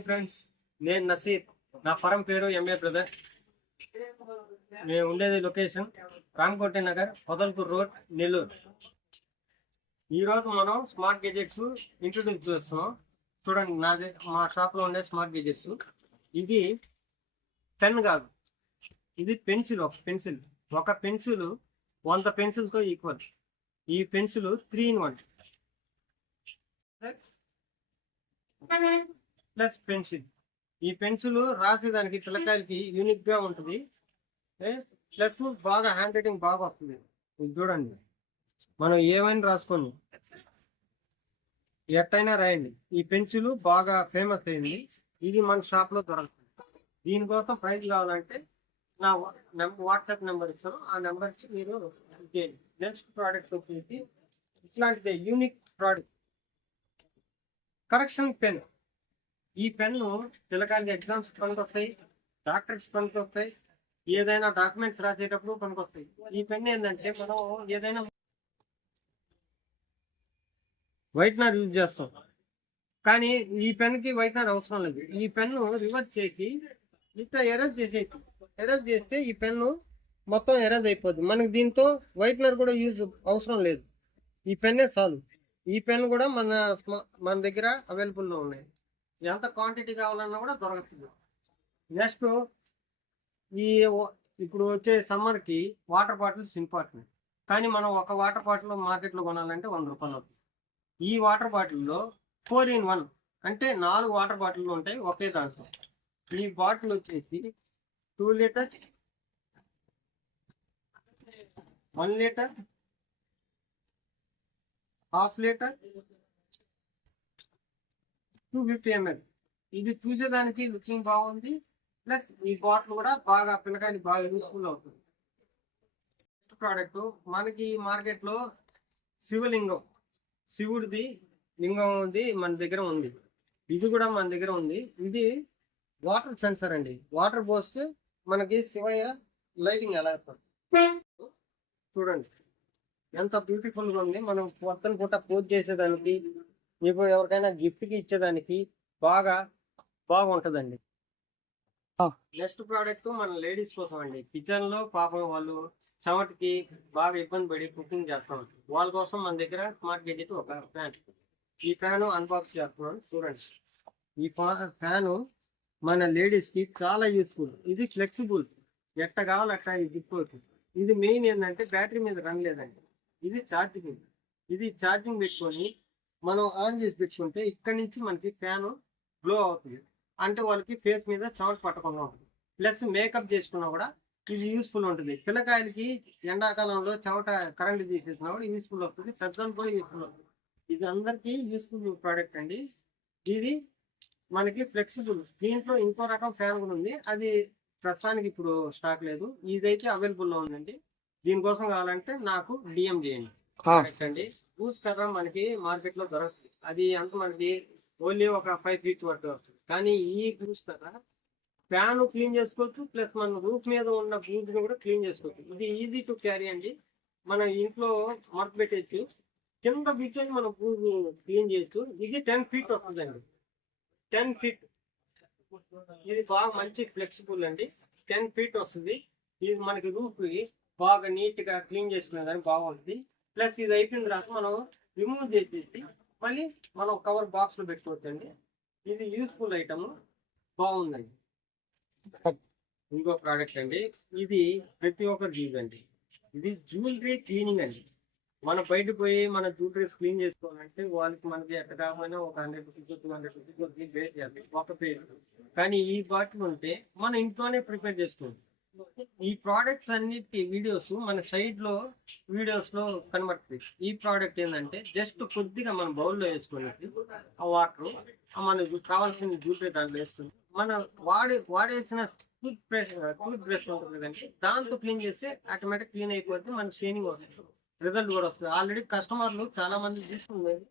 Hi friends, నేను నసీర్. నా ఫరం పేరు ఎంఏ బ్రదర్. మేము ఉండేది లొకేషన్ రామకోటి నగర్, పొదల్పూర్ రోడ్, నెల్లూరు. ఈరోజు మనం స్మార్ట్ గెజెట్స్ ఇంట్రొడ్యూస్ చేస్తున్నాం. చూడండి, మా షాప్లో ఉండే స్మార్ట్ గెజెట్స్. ఇది పెన్ కాదు, ఇది పెన్సిల్. ఒక పెన్సిల్ 100 పెన్సిల్తో ఈక్వల్. ఈ పెన్సిల్ 3 in 1 ప్లస్ పెన్సిల్. ఈ పెన్సిల్ రాసేదానికి పిల్లకాయలకి యూనిక్ గా ఉంటుంది. ప్లస్ బాగా హ్యాండ్ రైటింగ్ బాగా వస్తుంది. ఇది చూడండి, మనం ఏమైనా రాసుకోండి, ఎట్టయినా రాయండి. ఈ పెన్సిల్ బాగా ఫేమస్ అయింది. ఇది మన షాప్ లో దొరుకుతుంది. దీనికోసం ప్రైజ్ కావాలంటే నా వాట్సాప్ నెంబర్ ఇస్తాను, ఆ నెంబర్కి మీరు చేయండి. నెక్స్ట్ ప్రోడక్ట్ వచ్చేసి ఇట్లాంటిదే యూనిక్ ప్రోడక్ట్, కరెక్షన్ పెన్. ఈ పెన్ను పిల్లకాయలకి ఎగ్జామ్స్ పనికి వస్తాయి, డాక్టర్స్ పనికి వస్తాయి, ఏదైనా డాక్యుమెంట్స్ రాసేటప్పుడు పనికి వస్తాయి. ఈ పెన్ ఏంటంటే మనం ఏదైనా వైట్నర్ యూజ్ చేస్తాం, కానీ ఈ పెన్కి వైట్నర్ అవసరం లేదు. ఈ పెన్ను రివర్స్ చేసి ఇట్లా ఎరేజ్ చేస్తే ఈ పెన్ను మొత్తం ఎరేజ్ అయిపోద్ది. మనకి దీంతో వైట్నర్ కూడా యూజ్ అవసరం లేదు. ఈ పెన్నే చాలు. ఈ పెన్ కూడా మన దగ్గర అవైలబుల్లో ఉన్నాయి. ఎంత క్వాంటిటీ కావాలన్నా కూడా దొరుకుతుంది. నెక్స్ట్, ఇప్పుడు వచ్చే సమ్మర్కి వాటర్ బాటిల్స్ ఇంపార్టెంట్. కానీ మనం ఒక వాటర్ బాటిల్ మార్కెట్లో కొనాలంటే 100 రూపాయలు అవుతుంది. ఈ వాటర్ బాటిల్లో 4 in 1 అంటే 4 వాటర్ బాటిల్ ఉంటాయి ఒకే దాంట్లో. ఈ బాటిల్ వచ్చేసి 2 లీటర్, 1 లీటర్, 1/2 లీటర్, 250 ml. ఇది చూసేదానికి లుకింగ్ బాగుంది, ప్లస్ ఈ బాటిల్ కూడా బాగా పిల్లకాయలు బాగా యూస్ఫుల్ అవుతుంది. నెక్స్ట్ ప్రోడక్ట్ మనకి మార్కెట్లో శివలింగం, శివుడిది లింగం ఉంది మన దగ్గర ఉంది. ఇది కూడా మన దగ్గర ఉంది. ఇది వాటర్ సెన్సర్ అండి. వాటర్ పోస్తే మనకి శివయ్య లైటింగ్ ఎలా అవుతుంది చూడండి, ఎంత బ్యూటిఫుల్ గా ఉంది. మనం పొద్దున పూట పూజ చేసేదానికి, ఇప్పుడు ఎవరికైనా గిఫ్ట్ కి ఇచ్చేదానికి బాగుంటదండి. నెక్స్ట్ ప్రోడక్ట్ మన లేడీస్ కోసం అండి. కిచెన్ లో పాపం వాళ్ళు చెమటకి బాగా ఇబ్బంది పడి కుకింగ్ చేస్తాం. వాళ్ళ కోసం మన దగ్గర స్మార్ట్ గెజెట్ ఒక ఫ్యాన్. ఈ ఫ్యాన్ అన్బాక్స్ చేస్తున్నాను చూడండి. ఈ ఫ్యాన్ మన లేడీస్ కి చాలా యూస్ఫుల్. ఇది ఫ్లెక్సిబుల్, ఎట్ట కావాలి అట్ట తిప్పుకోవచ్చు. ఇది మెయిన్ ఏంటంటే బ్యాటరీ మీద రన్ లేదండి, ఇది ఛార్జింగ్. ఇది ఛార్జింగ్ పెట్టుకొని మనం ఆన్ చేసి పెట్టుకుంటే ఇక్కడి నుంచి మనకి ఫ్యాన్ గ్లో అవుతుంది. అంటే వాళ్ళకి ఫేస్ మీద చెమట పట్టకుండా ఉంటుంది. ప్లస్ మేకప్ చేసుకున్నా కూడా ఇది యూస్ఫుల్ ఉంటుంది. పిల్లకాయలకి ఎండాకాలంలో చెమట కరెంట్ తీసేసినా కూడా యూస్ఫుల్ వస్తుంది. పెద్దలు కూడా యూస్ఫుల్ అవుతుంది. ఇది అందరికీ యూస్ఫుల్ ప్రోడక్ట్ అండి. ఇది మనకి ఫ్లెక్సిబుల్. దీంట్లో ఇంకో రకం ఫ్యాన్ కూడా ఉంది, అది ప్రస్తుతానికి ఇప్పుడు స్టాక్ లేదు. ఇదైతే అవైలబుల్లో ఉందండి. దీనికోసం కావాలంటే నాకు డిఎం చేయండి అండి. యూస్ కర్ర మనకి మార్కెట్ లో దొరుకుతుంది. అది అంత మనకి ఓన్లీ ఒక 5 feet వరకు వస్తుంది. కానీ ఈ యూస్ కర్ర ఫ్యాన్ క్లీన్ చేసుకోవచ్చు, ప్లస్ మన రూఫ్ మీద ఉన్న బూజుని కూడా క్లీన్ చేసుకోవచ్చు. ఇది ఈజీ టు క్యారీ అండి. మన ఇంట్లో మడత పెట్టేసి కింద బిట్టేసి మన బూజు క్లీన్ చేయొచ్చు. ఇది 10 feet వస్తుందండి, 10 feet. ఇది బాగా మంచి ఫ్లెక్సిబుల్ అండి. 10 feet వస్తుంది. ఇది మనకి రూఫ్ బాగా నీట్ గా క్లీన్ చేసుకునే దానికి బాగుంటుంది. ప్లస్ ఇది అయిపోయిన తర్వాత మనం రిమూవ్ చేసేసి మళ్ళీ మనం కవర్ బాక్స్ లో పెట్టుకోవచ్చు అండి. ఇది యూస్ఫుల్ ఐటమ్, బాగుందండి. ఇంకో ప్రోడక్ట్ అండి, ఇది ప్రతి ఒక్కరు యూజ్ అండి. ఇది జ్యువెలరీ క్లీనింగ్ అండి. మనం బయట పోయి మన జ్యువెలరీస్ క్లీన్ చేసుకోవాలంటే వాళ్ళకి మనకి ఎక్కడ కాకపోయినా ఒక 100 రూపీస్ 200 రూపీస్ పే చేయాలి ఒక పేరు. కానీ ఈ బాటిల్ ఉంటే మన ఇంట్లోనే ప్రిపేర్ చేసుకోవచ్చు. ఈ ప్రోడక్ట్స్ అన్నిటి వీడియోస్ మన సైడ్ లో వీడియోస్ లో కనబడుతుంది. ఈ ప్రోడక్ట్ ఏంటంటే జస్ట్ కొద్దిగా మన బౌల్లో వేసుకుని ఆ వాటర్ మనకు కావాల్సిన జ్యూలరీ దాంట్లో వేసుకుని మన వాడేసిన టూత్ బ్రష్ ఉంటుంది కదండి, దాంతో క్లీన్ చేస్తే ఆటోమేటిక్ క్లీన్ అయిపోద్ది. మన షైనింగ్ వస్తుంది, రిజల్ట్ కూడా వస్తుంది. ఆల్రెడీ కస్టమర్లు చాలా మంది తీసుకున్నారు,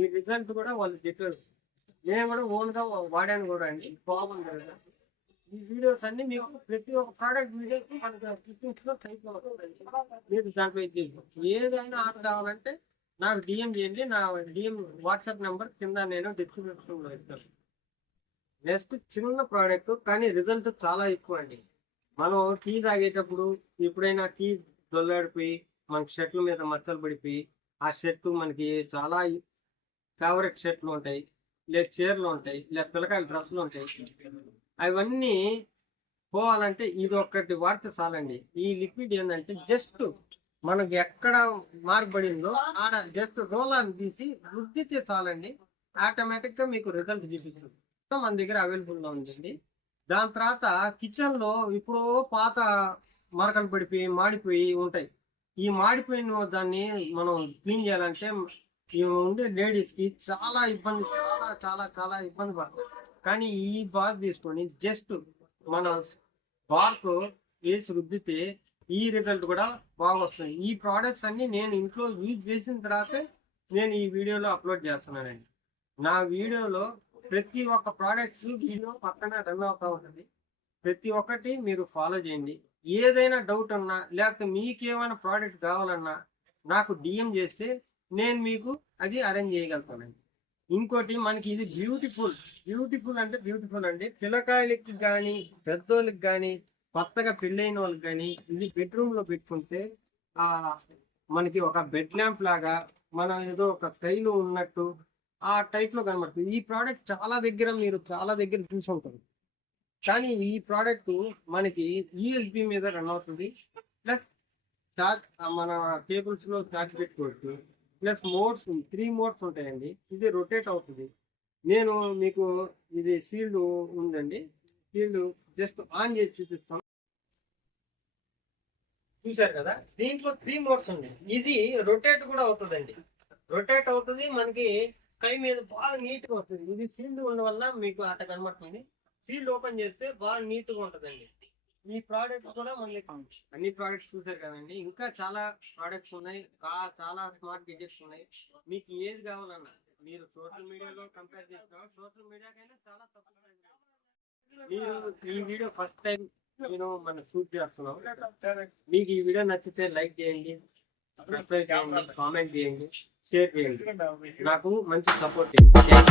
ఈ రిజల్ట్ కూడా వాళ్ళు చెప్పారు. నేను కూడా ఓన్ గా వాడాను కూడా అండి, బాగుంది కదా. ఈ వీడియోస్ అన్ని మీకు ప్రతి ఒక్క ప్రోడక్ట్ వీడియోస్ మీరు దాంట్లో ఏదైనా ఆర్డర్ కావాలంటే నాకు డిఎం చేయండి. నా డిఎం వాట్సాప్ నెంబర్ కింద నేను డిస్క్రిప్షన్ లో ఇస్తాను. నెక్స్ట్ చిన్న ప్రోడక్ట్ కానీ రిజల్ట్ చాలా ఎక్కువ అండి. మనం టీ తాగేటప్పుడు ఎప్పుడైనా టీ దొల్లాడిపోయి మనకి షర్ట్ల మీద మచ్చలు పడిపోయి ఆ షర్ట్ మనకి చాలా ఫేవరెట్ షర్ట్లు ఉంటాయి, లేదా చీరలు ఉంటాయి, లేదా పిల్లకాయల డ్రెస్సులు ఉంటాయి. అవన్నీ పోవాలంటే ఇది ఒక్కటి వాడితే చాలండి. ఈ లిక్విడ్ ఏంటంటే జస్ట్ మనకి ఎక్కడ మార్పడిందో ఆడ జస్ట్ రోలర్ తీసి రుద్దితే చాలండి, ఆటోమేటిక్ గా మీకు రిజల్ట్ చూపిస్తుంది. మన దగ్గర అవైలబుల్ గా ఉందండి. దాని తర్వాత కిచెన్ లో ఇప్పుడు పాత మరకలు పడిపోయి మాడిపోయి ఉంటాయి. ఈ మాడిపోయిన దాన్ని మనం క్లీన్ చేయాలంటే ఉండే లేడీస్ కి చాలా ఇబ్బంది, చాలా చాలా చాలా ఇబ్బంది పడతారు. కానీ ఈ బార్ తీసుకొని జస్ట్ మన బార్కు వేసి రుద్దితే ఈ రిజల్ట్ కూడా బాగా వస్తుంది. ఈ ప్రోడక్ట్స్ అన్ని నేను ఇంట్లో యూజ్ చేసిన తర్వాతే నేను ఈ వీడియోలో అప్లోడ్ చేస్తున్నానండి. నా వీడియోలో ప్రతి ఒక్క ప్రోడక్ట్స్ వీడియో పక్కన రన్ అవుతా ఉంటుంది. ప్రతి ఒక్కటి మీరు ఫాలో చేయండి. ఏదైనా డౌట్ ఉన్నా లేకపోతే మీకేమైనా ప్రోడక్ట్ కావాలన్నా నాకు డిఎం చేస్తే నేను మీకు అది అరేంజ్ చేయగలుగుతానండి. ఇంకోటి మనకి ఇది బ్యూటిఫుల్ అంటే బ్యూటిఫుల్ అండి. పిల్లకాయలకి కానీ పెద్దోళ్ళకి కానీ కొత్తగా పెళ్ళైన వాళ్ళకి కానీ ఇది బెడ్రూమ్ లో పెట్టుకుంటే ఆ మనకి ఒక బెడ్ ల్యాంప్ లాగా మనం ఏదో ఒక స్టైల్ ఉన్నట్టు ఆ టైప్ లో కనబడుతుంది. ఈ ప్రోడక్ట్ మీరు చాలా దగ్గర చూసి ఉంటారు. కానీ ఈ ప్రోడక్ట్ మనకి యూఎస్బి మీద రన్ అవుతుంది. ప్లస్ చార్జ్ మన కేబుల్స్ లో చార్జ్ పెట్టుకోవచ్చు. ప్లస్ మోడ్స్ 3 మోడ్స్ ఉంటాయండి. ఇది రొటేట్ అవుతుంది. నేను మీకు ఇది సీల్డ్ ఉందండి, సీల్డ్ జస్ట్ ఆన్ చేసి చూపిస్తాను. చూసారు కదా, దీంట్లో 3 మోడ్స్ ఉన్నాయి. ఇది రొటేట్ కూడా అవుతుందండి. రొటేట్ అవుతుంది, మనకి కై మీద బాగా నీట్ గా వస్తుంది. ఇది సీల్డ్ ఉండడం వల్ల మీకు అట్ట కనబడుతుంది. సీల్డ్ ఓపెన్ చేస్తే బాగా నీట్ గా ఉంటుందండి. ఈ ప్రోడక్ట్ కూడా మనకి అన్ని ప్రోడక్ట్స్ చూసారు కదండి. ఇంకా చాలా ప్రోడక్ట్స్ ఉన్నాయి, చాలా స్మార్ట్ గెజెట్స్ ఉన్నాయి. మీకు ఏది కావాలన్నా మీరు సోషల్ మీడియాలో కంపేర్ చేసిన సోషల్ మీడియాకైనా చాలా తక్కువ. మీరు ఈ వీడియో ఫస్ట్ టైం మనం షూట్ చేస్తున్నాం. మీకు ఈ వీడియో నచ్చితే లైక్ చేయండి, సబ్స్క్రైబ్ చేయండి, కామెంట్ చేయండి, షేర్ చేయండి. నాకు మంచి సపోర్ట్ చేయండి.